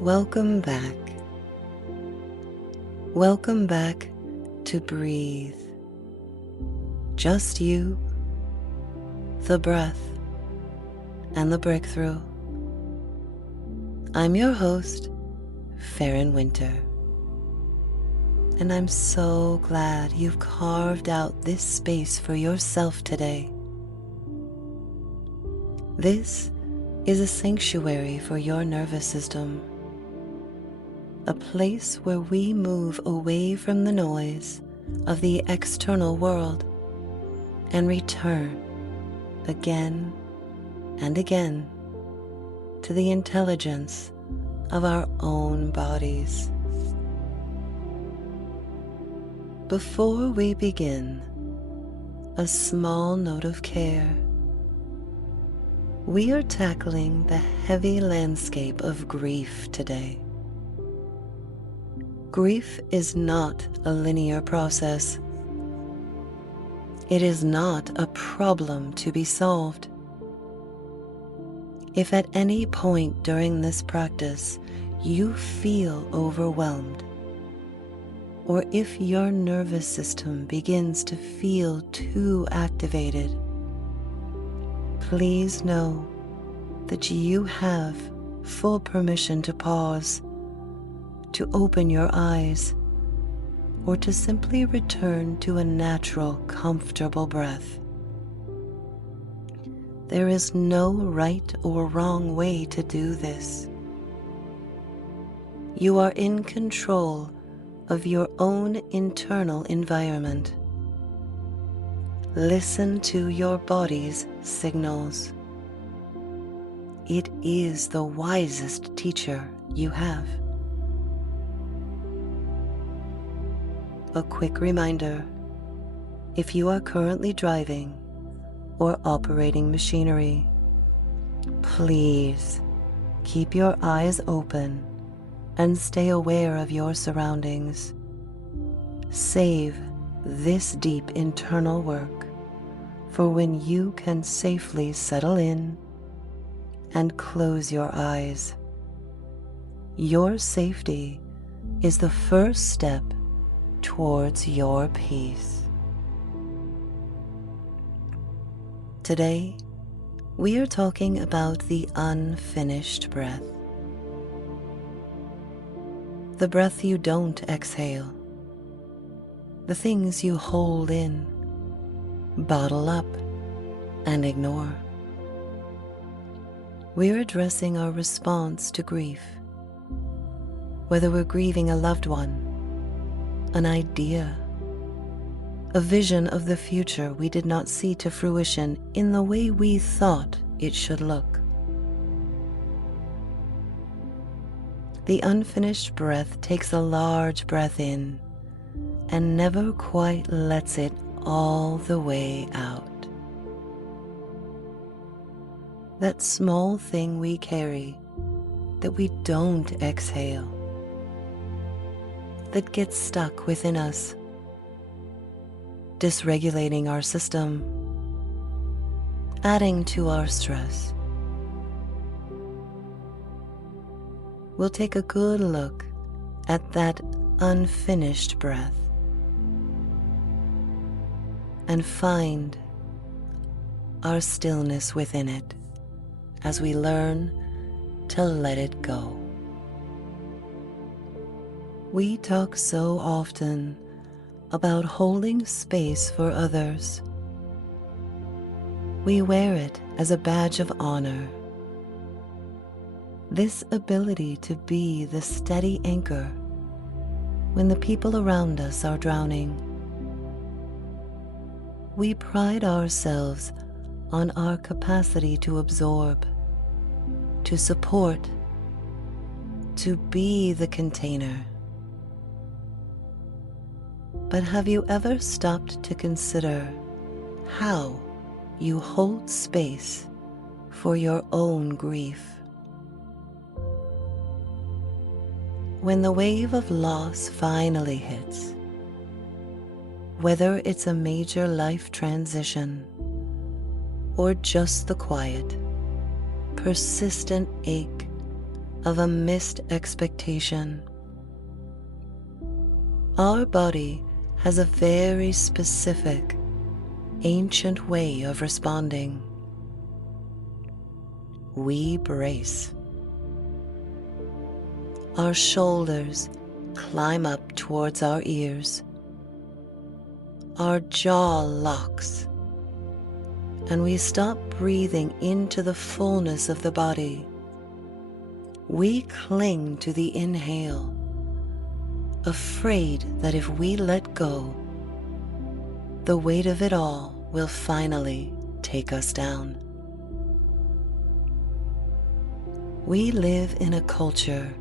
Welcome back. Welcome back to breathe. Just you, the breath, and the breakthrough. I'm your host, Farron Winter. And I'm so glad you've carved out this space for yourself today. This is a sanctuary for your nervous system. A place where we move away from the noise of the external world and return again and again to the intelligence of our own bodies. Before we begin, a small note of care. We are tackling the heavy landscape of grief today. Grief is not a linear process. It is not a problem to be solved. If at any point during this practice you feel overwhelmed, or if your nervous system begins to feel too activated, please know that you have full permission to pause, to open your eyes, or to simply return to a natural, comfortable breath. There is no right or wrong way to do this. You are in control of your own internal environment. Listen to your body's signals. It is the wisest teacher you have. A quick reminder: if you are currently driving or operating machinery, please keep your eyes open and stay aware of your surroundings. Save this deep internal work for when you can safely settle in and close your eyes. Your safety is the first step towards your peace. Today, we are talking about the unfinished breath. The breath you don't exhale. The things you hold in, bottle up, and ignore. We're addressing our response to grief. Whether we're grieving a loved one, an idea, a vision of the future we did not see to fruition in the way we thought it should look. The unfinished breath takes a large breath in and never quite lets it all the way out. That small thing we carry that we don't exhale, that gets stuck within us, dysregulating our system, adding to our stress. We'll take a good look at that unfinished breath and find our stillness within it as we learn to let it go. We talk so often about holding space for others. We wear it as a badge of honor. This ability to be the steady anchor when the people around us are drowning. We pride ourselves on our capacity to absorb, to support, to be the container. But have you ever stopped to consider how you hold space for your own grief? When the wave of loss finally hits, whether it's a major life transition or just the quiet, persistent ache of a missed expectation. Our body has a very specific, ancient way of responding. We brace. Our shoulders climb up towards our ears. Our jaw locks, and we stop breathing into the fullness of the body. We cling to the inhale, afraid that if we let go, the weight of it all will finally take us down. We live in a culture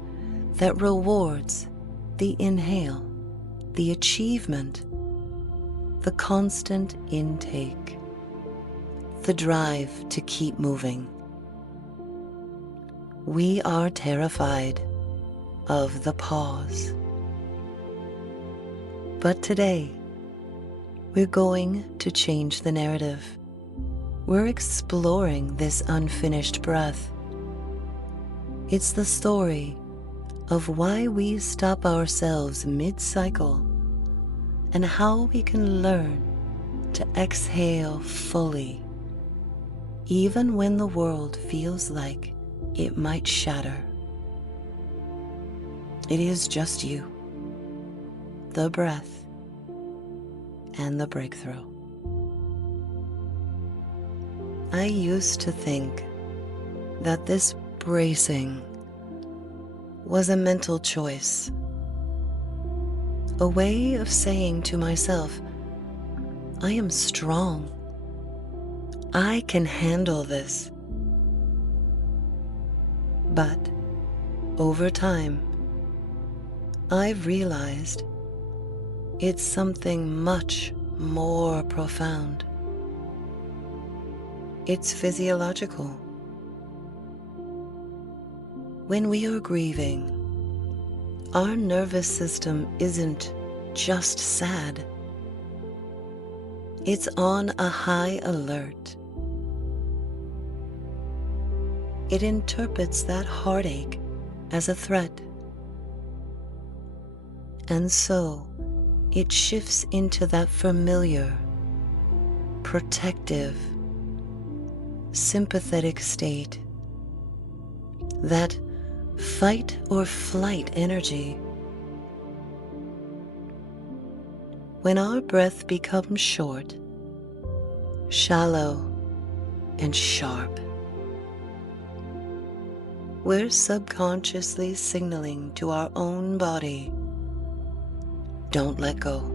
that rewards the inhale, the achievement, the constant intake, the drive to keep moving. We are terrified of the pause. But today, we're going to change the narrative. We're exploring this unfinished breath. It's the story of why we stop ourselves mid-cycle and how we can learn to exhale fully, even when the world feels like it might shatter. It is just you, the breath, and the breakthrough. I used to think that this bracing was a mental choice, a way of saying to myself, I am strong. I can handle this. But over time, I've realized it's something much more profound. It's physiological. When we are grieving, our nervous system isn't just sad. It's on a high alert. It interprets that heartache as a threat. And so it shifts into that familiar, protective, sympathetic state, that fight or flight energy. When our breath becomes short, shallow, and sharp, we're subconsciously signaling to our own body, don't let go.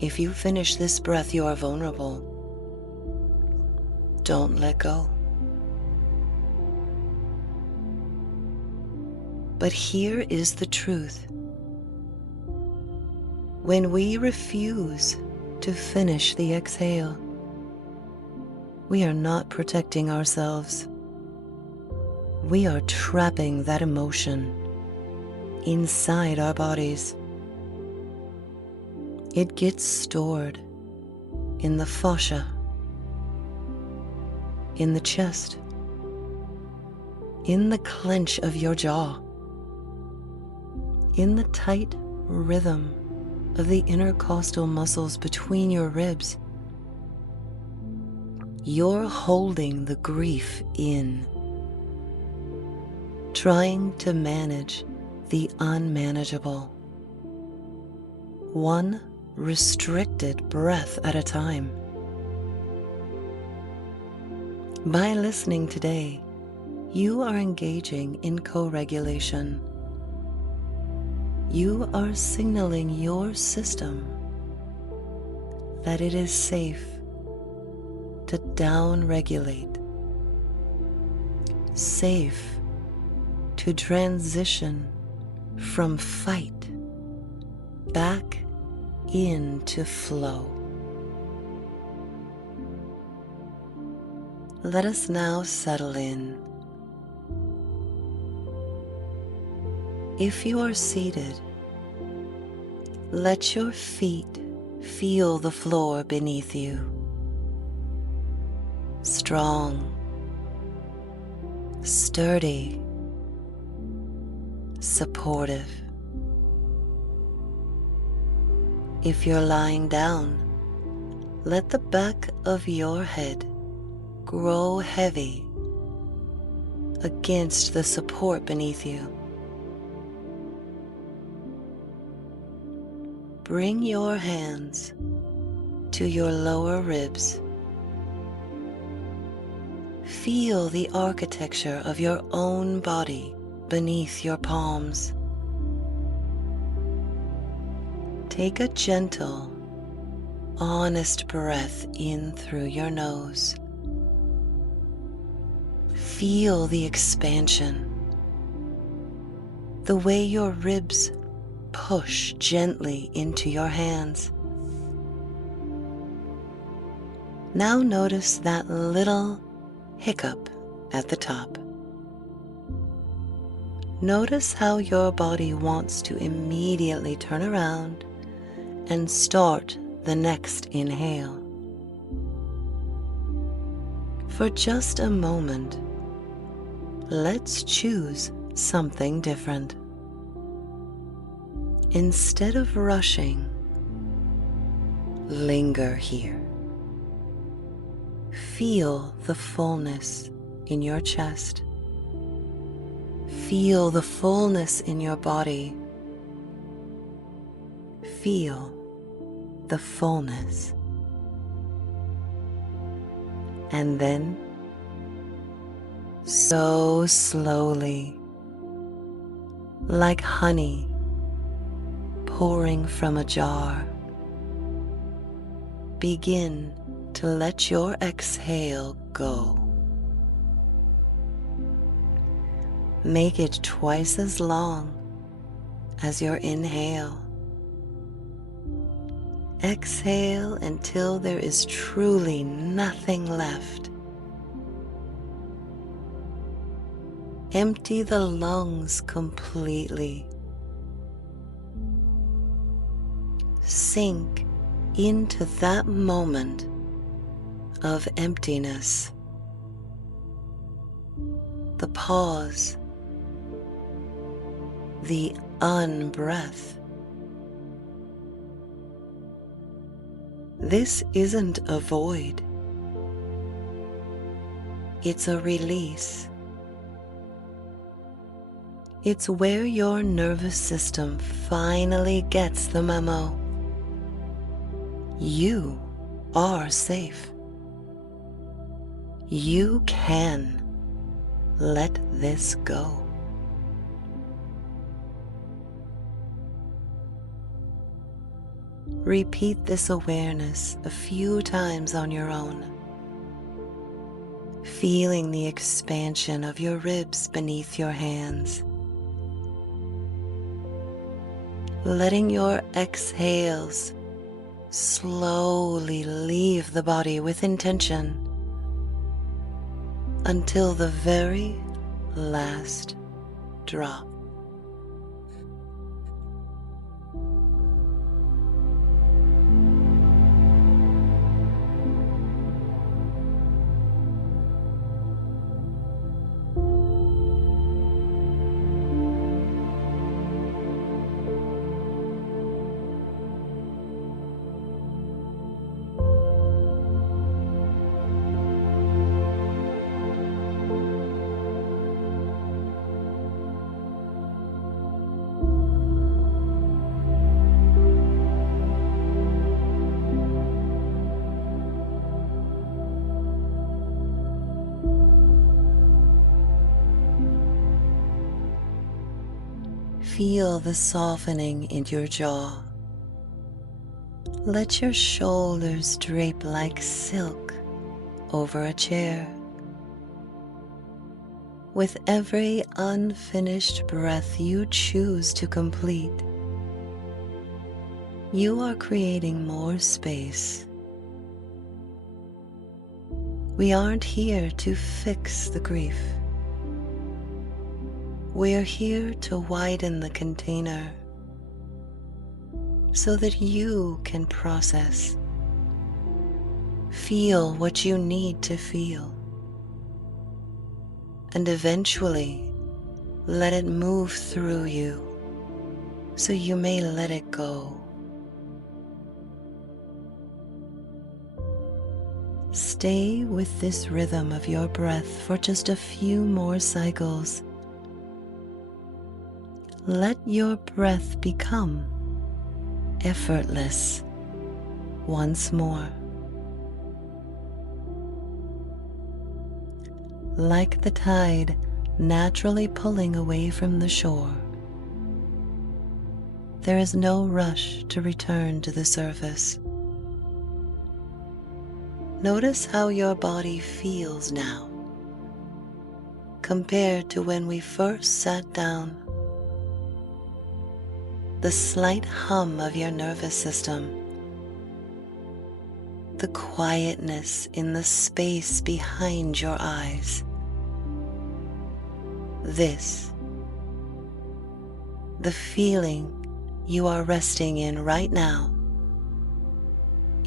If you finish this breath, you are vulnerable. Don't let go. But here is the truth. When we refuse to finish the exhale, we are not protecting ourselves. We are trapping that emotion inside our bodies. It gets stored in the fascia, in the chest, in the clench of your jaw, in the tight rhythm of the intercostal muscles between your ribs. You're holding the grief in, trying to manage the unmanageable, one restricted breath at a time. By listening today, you are engaging in co-regulation. You are signaling your system that it is safe to down-regulate, safe to transition from fight back into flow. Let us now settle in. If you are seated, let your feet feel the floor beneath you. Strong, sturdy, supportive. If you're lying down, let the back of your head grow heavy against the support beneath you. Bring your hands to your lower ribs. Feel the architecture of your own body beneath your palms. Take a gentle, honest breath in through your nose. Feel the expansion, the way your ribs push gently into your hands. Now notice that little hiccup at the top. Notice how your body wants to immediately turn around and start the next inhale. For just a moment, let's choose something different. Instead of rushing, linger here. Feel the fullness in your chest. Feel the fullness in your body. Feel the fullness. And then, so slowly, like honey pouring from a jar, begin to let your exhale go. Make it twice as long as your inhale. Exhale until there is truly nothing left. Empty the lungs completely. Sink into that moment of emptiness. The pause. The unbreath. This isn't a void. It's a release. It's where your nervous system finally gets the memo. You are safe. You can let this go. Repeat this awareness a few times on your own, feeling the expansion of your ribs beneath your hands. Letting your exhales slowly leave the body with intention until the very last drop. Feel the softening in your jaw. Let your shoulders drape like silk over a chair. With every unfinished breath you choose to complete, you are creating more space. We aren't here to fix the grief. We're here to widen the container so that you can process, feel what you need to feel, and eventually let it move through you so you may let it go. Stay with this rhythm of your breath for just a few more cycles. Let your breath become effortless once more. Like the tide naturally pulling away from the shore, there is no rush to return to the surface. Notice how your body feels now compared to when we first sat down. The slight hum of your nervous system, the quietness in the space behind your eyes. This, the feeling you are resting in right now,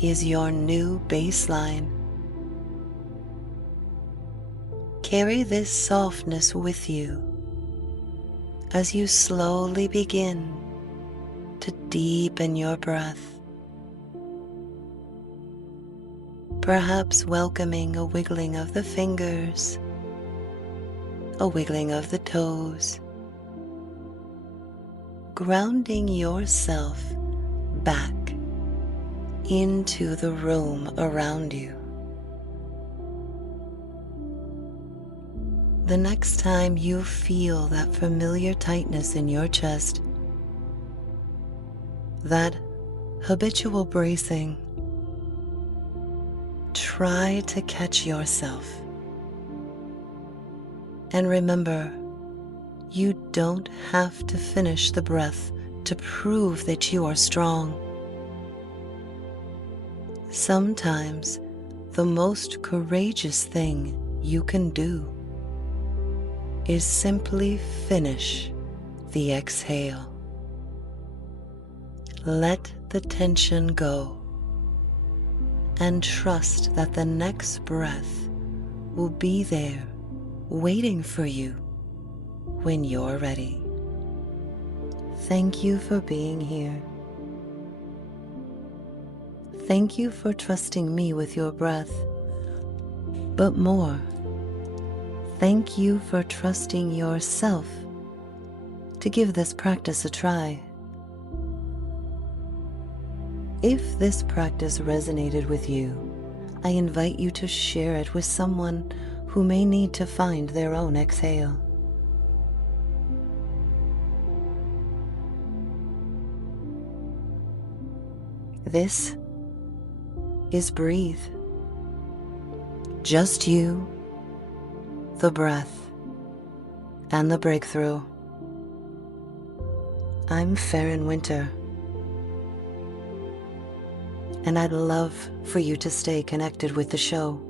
is your new baseline. Carry this softness with you as you slowly begin to deepen your breath, perhaps welcoming a wiggling of the fingers, a wiggling of the toes, grounding yourself back into the room around you. The next time you feel that familiar tightness in your chest, that habitual bracing, try to catch yourself. And remember, you don't have to finish the breath to prove that you are strong. Sometimes the most courageous thing you can do is simply finish the exhale. Let the tension go and trust that the next breath will be there waiting for you when you're ready. Thank you for being here. Thank you for trusting me with your breath. But more, thank you for trusting yourself to give this practice a try. If this practice resonated with you, I invite you to share it with someone who may need to find their own exhale. This is Breathe. Just you, the breath, and the breakthrough. I'm Farron Winter, and I'd love for you to stay connected with the show.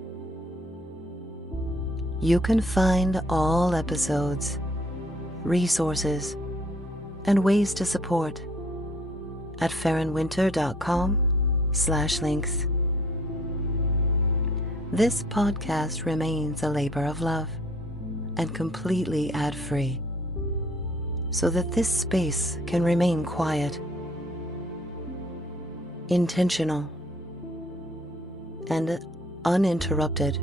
You can find all episodes, resources, and ways to support at farronwinter.com/links. This podcast remains a labor of love and completely ad-free, so that this space can remain quiet, intentional, and uninterrupted.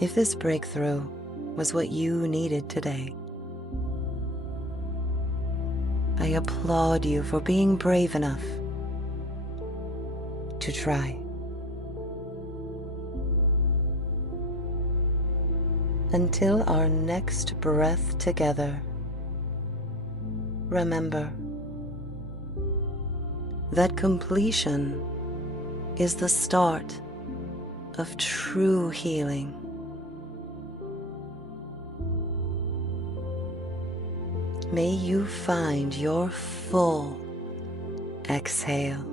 If this breakthrough was what you needed today, I applaud you for being brave enough to try. Until our next breath together, remember that completion is the start of true healing. May you find your full exhale,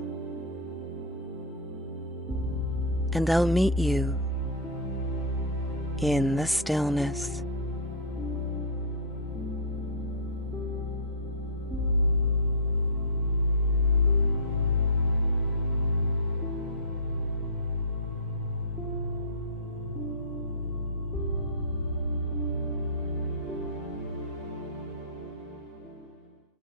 and I'll meet you in the stillness.